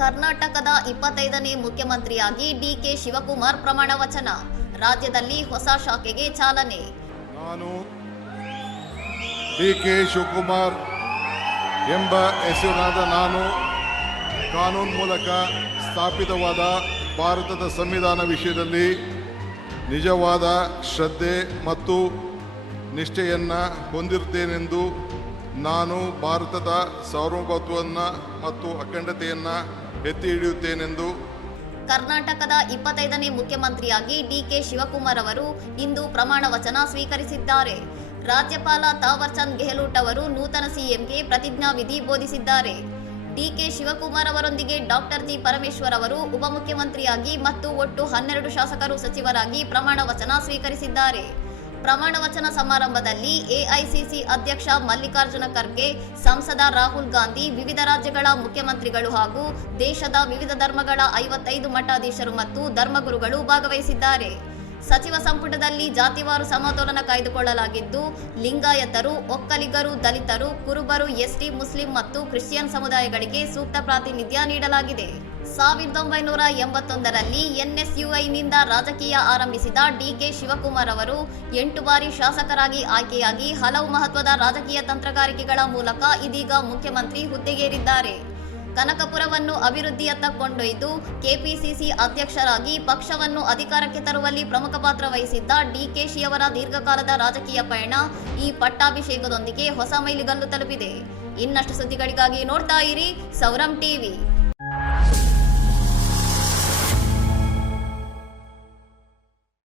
ಕರ್ನಾಟಕದ 25ನೇ ಮುಖ್ಯಮಂತ್ರಿಯಾಗಿ ಡಿಕೆ ಶಿವಕುಮಾರ್ ಪ್ರಮಾಣ ವಚನ. ರಾಜ್ಯದಲ್ಲಿ ಹೊಸ ಶಾಖೆಗೆ ಚಾಲನೆ. ನಾನು ಡಿಕೆ ಶಿವಕುಮಾರ್ ಎಂಬ ಹೆಸರಿನಾದ ನಾನು ಕಾನೂನು ಮೂಲಕ ಸ್ಥಾಪಿತವಾದ ಭಾರತದ ಸಂವಿಧಾನ ವಿಷಯದಲ್ಲಿ ನಿಜವಾದ ಶ್ರದ್ಧೆ ಮತ್ತು ನಿಷ್ಠೆಯನ್ನು ಹೊಂದಿರುತ್ತೇನೆಂದು ನಾನು ಭಾರತದ ಸಾರ್ವಭೌಮತ್ವವನ್ನು ಮತ್ತು ಅಖಂಡತೆಯನ್ನು ಎತ್ತಿ ಹಿಡಿಯುತ್ತೇನೆಂದು ಕರ್ನಾಟಕದ 25ನೇ ಮುಖ್ಯಮಂತ್ರಿಯಾಗಿ ಡಿಕೆ ಶಿವಕುಮಾರ್ ಅವರು ಇಂದು ಪ್ರಮಾಣ ವಚನ ಸ್ವೀಕರಿಸಿದ್ದಾರೆ. ರಾಜ್ಯಪಾಲ ತಾವರ್ಚಂದ್ ಗೆಹ್ಲೋಟ್ ಅವರು ನೂತನ ಸಿಎಂಗೆ ಪ್ರತಿಜ್ಞಾವಿಧಿ ಬೋಧಿಸಿದ್ದಾರೆ. ಡಿಕೆ ಶಿವಕುಮಾರ್ ಅವರೊಂದಿಗೆ ಡಾಕ್ಟರ್ ಜಿ ಪರಮೇಶ್ವರ್ ಅವರು ಉಪಮುಖ್ಯಮಂತ್ರಿಯಾಗಿ ಮತ್ತು ಒಟ್ಟು 12 ಶಾಸಕರು ಸಚಿವರಾಗಿ ಪ್ರಮಾಣ ವಚನ ಸ್ವೀಕರಿಸಿದ್ದಾರೆ. ಪ್ರಮಾಣ ವಚನ ಸಮಾರಂಭದಲ್ಲಿ ಎಐಸಿಸಿ ಅಧ್ಯಕ್ಷ ಮಲ್ಲಿಕಾರ್ಜುನ ಖರ್ಗೆ, ಸಂಸದ ರಾಹುಲ್ ಗಾಂಧಿ, ವಿವಿಧ ರಾಜ್ಯಗಳ ಮುಖ್ಯಮಂತ್ರಿಗಳು ಹಾಗೂ ದೇಶದ ವಿವಿಧ ಧರ್ಮಗಳ 55 ಮಠಾಧೀಶರು ಮತ್ತು ಧರ್ಮಗುರುಗಳು ಭಾಗವಹಿಸಿದ್ದಾರೆ. ಸಚಿವ ಸಂಪುಟದಲ್ಲಿ ಜಾತಿವಾರು ಸಮತೋಲನ ಕಾಯ್ದುಕೊಳ್ಳಲಾಗಿದ್ದು, ಲಿಂಗಾಯತರು, ಒಕ್ಕಲಿಗರು, ದಲಿತರು, ಕುರುಬರು, ಎಸ್ಟಿ, ಮುಸ್ಲಿಂ ಮತ್ತು ಕ್ರಿಶ್ಚಿಯನ್ ಸಮುದಾಯಗಳಿಗೆ ಸೂಕ್ತ ಪ್ರಾತಿನಿಧ್ಯ ನೀಡಲಾಗಿದೆ. 1981ರಲ್ಲಿ ಎನ್ಎಸ್ಯುಐನಿಂದ ರಾಜಕೀಯ ಆರಂಭಿಸಿದ ಡಿಕೆ ಶಿವಕುಮಾರ್ ಅವರು 8 ಬಾರಿ ಶಾಸಕರಾಗಿ ಆಯ್ಕೆಯಾಗಿ ಹಲವು ಮಹತ್ವದ ರಾಜಕೀಯ ತಂತ್ರಗಾರಿಕೆಗಳ ಮೂಲಕ ಇದೀಗ ಮುಖ್ಯಮಂತ್ರಿ ಹುದ್ದೆಗೇರಿದ್ದಾರೆ. ಕನಕಪುರವನ್ನು ಅಭಿವೃದ್ಧಿಯತ್ತ ಕೊಂಡೊಯ್ದು ಕೆಪಿಸಿಸಿ ಅಧ್ಯಕ್ಷರಾಗಿ ಪಕ್ಷವನ್ನು ಅಧಿಕಾರಕ್ಕೆ ತರುವಲ್ಲಿ ಪ್ರಮುಖ ಪಾತ್ರ ವಹಿಸಿದ್ದ ಡಿಕೆಶಿಯವರ ದೀರ್ಘಕಾಲದ ರಾಜಕೀಯ ಪಯಣ ಈ ಪಟ್ಟಾಭಿಷೇಕದೊಂದಿಗೆ ಹೊಸ ಮೈಲಿಗಲ್ಲು ತಲುಪಿದೆ. ಇನ್ನಷ್ಟು ಸುದ್ದಿಗಳಿಗಾಗಿ ನೋಡ್ತಾ ಇರಿ ಸೌರಂ ಟಿವಿ.